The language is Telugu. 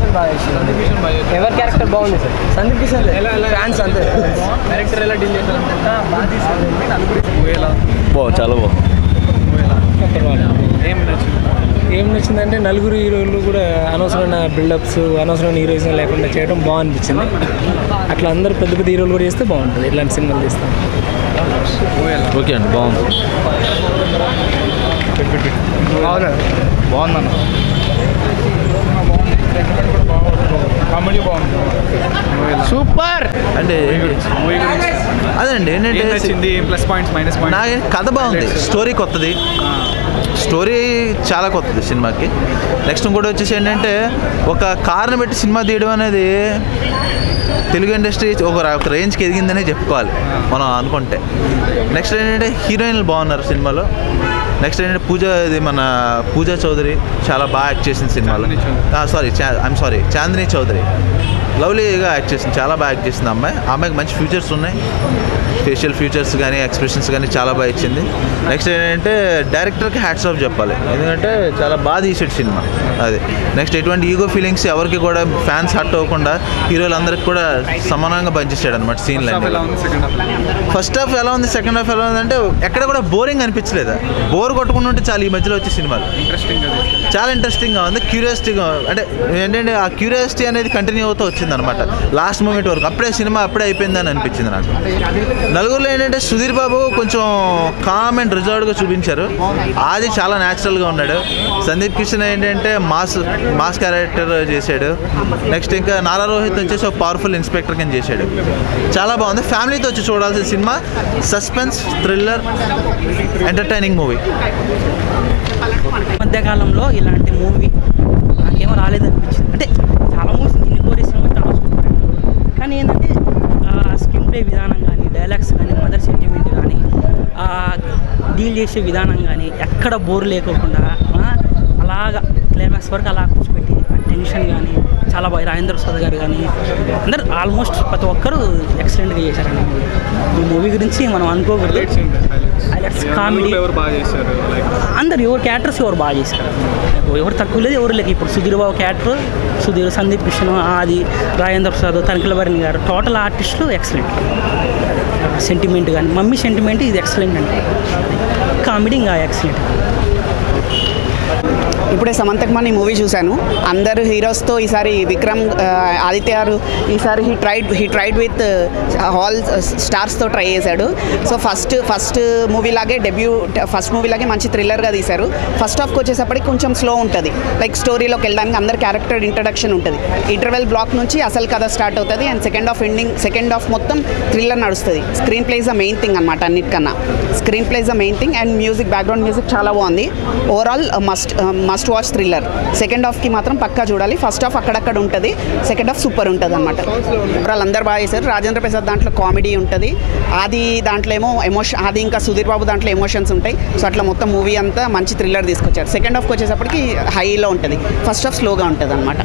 సూపర్. ఎవరి క్యారెక్టర్ బాగుంది సార్? సందీప్ కిషన్ ఫ్యాన్స్ అంతే. క్యారెక్టర్ ఎలా డీల్ చేశారు? చాలా బాగుంది. ఏం నచ్చిందంటే నలుగురు హీరోలు కూడా అనవసరమైన బిల్డప్స్, అనవసరమైన హీరోయిజం లేకుండా చేయడం బాగా అనిపించింది. అట్లా అందరూ పెద్ద పెద్ద హీరోలు కూడా చేస్తే బాగుంటుంది. ఇట్లాంటి సినిమాలు తీస్తాం. ఓకే అండి, బాగుంది. బాగుందన్న. కామెడీ బాగుంది. సూపర్. అంటే అదండి ఏంటంటే ప్లస్ పాయింట్స్ మైనస్ పాయింట్స్. నాకు కథ బాగుంది, స్టోరీ కొత్తది, స్టోరీ చాలా కొత్తది సినిమాకి. నెక్స్ట్ ఇంకోటి వచ్చేసి ఏంటంటే ఒక కార్ని పెట్టి సినిమా తీయడం అనేది తెలుగు ఇండస్ట్రీ ఒక రేంజ్కి ఎదిగిందనే చెప్పుకోవాలి మనం అనుకుంటే. నెక్స్ట్ ఏంటంటే హీరోయిన్లు బాగున్నారు సినిమాలో. నెక్స్ట్ ఏంటంటే మన పూజా చౌదరి చాలా బాగా యాక్ట్ చేసింది సినిమాలో. సారీ చాందిని చౌదరి లవ్లీగా యాక్ట్ చేసింది, చాలా బాగా యాక్ట్ చేసింది అమ్మాయికి మంచి ఫ్యూచర్స్ ఉన్నాయి. ఫేషియల్ ఫ్యూచర్స్ కానీ ఎక్స్ప్రెషన్స్ కానీ చాలా బాగా ఇచ్చింది. నెక్స్ట్ ఏంటంటే డైరెక్టర్కి హ్యాట్స్ ఆఫ్ చెప్పాలి, ఎందుకంటే చాలా బాగా తీసాడు సినిమా. అది నెక్స్ట్ ఎటువంటి ఈగో ఫీలింగ్స్ ఎవరికి కూడా ఫ్యాన్స్ హర్ట్ అవ్వకుండా హీరోలందరికీ కూడా సమానంగా పనిచేసాడు అనమాట సీన్లు. ఫస్ట్ హాఫ్ ఎలా ఉంది, సెకండ్ హాఫ్ ఎలా ఉంది అంటే ఎక్కడ కూడా బోరింగ్ అనిపించలేదు. బోర్ కొట్టుకుంటూ ఉంటే చాలా ఈ మధ్యలో వచ్చే సినిమాలు చాలా ఇంట్రెస్టింగ్గా ఉంది, క్యూరియాసిటీగా. అంటే ఏంటంటే ఆ క్యూరియాసిటీ అనేది కంటిన్యూ అవుతూ వచ్చింది అనమాట లాస్ట్ మూమెంట్ వరకు. అప్పుడే సినిమా అప్పుడే అయిపోయిందని అనిపించింది నాకు. నలుగురులో ఏంటంటే సుధీర్ బాబు కొంచెం కామ్ అండ్ రిజర్వ్డ్గా చూపించారు, అది చాలా న్యాచురల్గా ఉన్నాడు. సందీప్ కిషన్ ఏంటంటే మాస్ క్యారెక్టర్ చేశాడు. నెక్స్ట్ ఇంకా నారా రోహిత్ వచ్చేసి ఒక పవర్ఫుల్ ఇన్స్పెక్టర్ కింద చేశాడు. చాలా బాగుంది, ఫ్యామిలీతో వచ్చి చూడాల్సిన cinema. Suspense, thriller, entertaining movie. మధ్యకాలంలో ఇలాంటి మూవీ నాకేమో రాలేదనిపించింది. అంటే చాలా మూవీస్ ఇన్ని కోరి సినిమా చాలా సూపర్, కానీ ఏంటంటే స్క్రీన్ ప్లే విధానం కానీ, డైలాగ్స్ కానీ, మదర్ సెంటిమెంట్ కానీ, డీల్ చేసే విధానం కానీ ఎక్కడ బోర్ లేకోకుండా అలాగా క్లైమాక్స్ వరకు అలా కూర్చోబెట్టి ఆ టెన్షన్ కానీ చాలా బాగా. రాజేంద్ర ప్రసాద్ గారు కానీ అందరు ఆల్మోస్ట్ ప్రతి ఒక్కరు ఎక్సలెంట్గా చేశారండి. ఈ మూవీ గురించి మనం అనుకోకూడదు. హైలైట్స్ కామెడీ అందరు ఎవరు క్యారెక్టర్స్ ఎవరు బాగా చేశారు, ఎవరు తక్కువ లేదు ఎవరు లేదు. ఇప్పుడు సుధీర్ బాబు క్యారెక్టర్, సందీప్ కిషన్, ఆది, రాజేంద్ర ప్రసాద్, తనిఖీలవారిని గారు టోటల్ ఆర్టిస్టులు ఎక్సలెంట్. సెంటిమెంట్ కానీ మమ్మీ సెంటిమెంట్ ఇది ఎక్సలెంట్ అంటే, కామెడీ ఇంకా ఎక్సలెంట్. ఇప్పుడే సమంతకు మన ఈ మూవీ చూశాను. అందరు హీరోస్తో ఈసారి విక్రమ్ ఆదిత్య గారు ఈసారి హీ ట్రైడ్ విత్ ఆల్ స్టార్స్తో ట్రై చేశాడు. సో ఫస్ట్ మూవీ లాగే మంచి థ్రిల్లర్గా తీశారు. ఫస్ట్ హాఫ్కి వచ్చేసప్పటికి కొంచెం స్లో ఉంటుంది, లైక్ స్టోరీలోకి వెళ్ళడానికి అందరు క్యారెక్టర్ ఇంట్రడక్షన్ ఉంటుంది. ఇంటర్వెల్ బ్లాక్ నుంచి అసలు కథ స్టార్ట్ అవుతుంది అండ్ సెకండ్ హాఫ్ మొత్తం థ్రిల్లర్ నడుస్తుంది. Screen play is the main thing అనమాట, అన్నిటికన్నా screen play is the main thing. And music, background music చాలా బాగుంది. Overall must watch thriller. Second హాఫ్కి మాత్రం పక్కా చూడాలి. ఫస్ట్ హాఫ్ అక్కడక్కడ ఉంటుంది, సెకండ్ హాఫ్ సూపర్ ఉంటుంది అనమాట. వాళ్ళందరూ బాగా చేశారు. రాజేంద్ర ప్రసాద్ దాంట్లో కామెడీ ఉంటుంది, ఆది దాంట్లో ఏమో ఆది ఇంకా సుధీర్ బాబు దాంట్లో ఎమోషన్స్ ఉంటాయి. సో అట్లా మొత్తం మూవీ అంతా మంచి థ్రిల్లర్ తీసుకొచ్చారు. సెకండ్ హాఫ్కి వచ్చేసప్పటికి హైలో ఉంటుంది, ఫస్ట్ హాఫ్ స్లోగా ఉంటుంది అనమాట.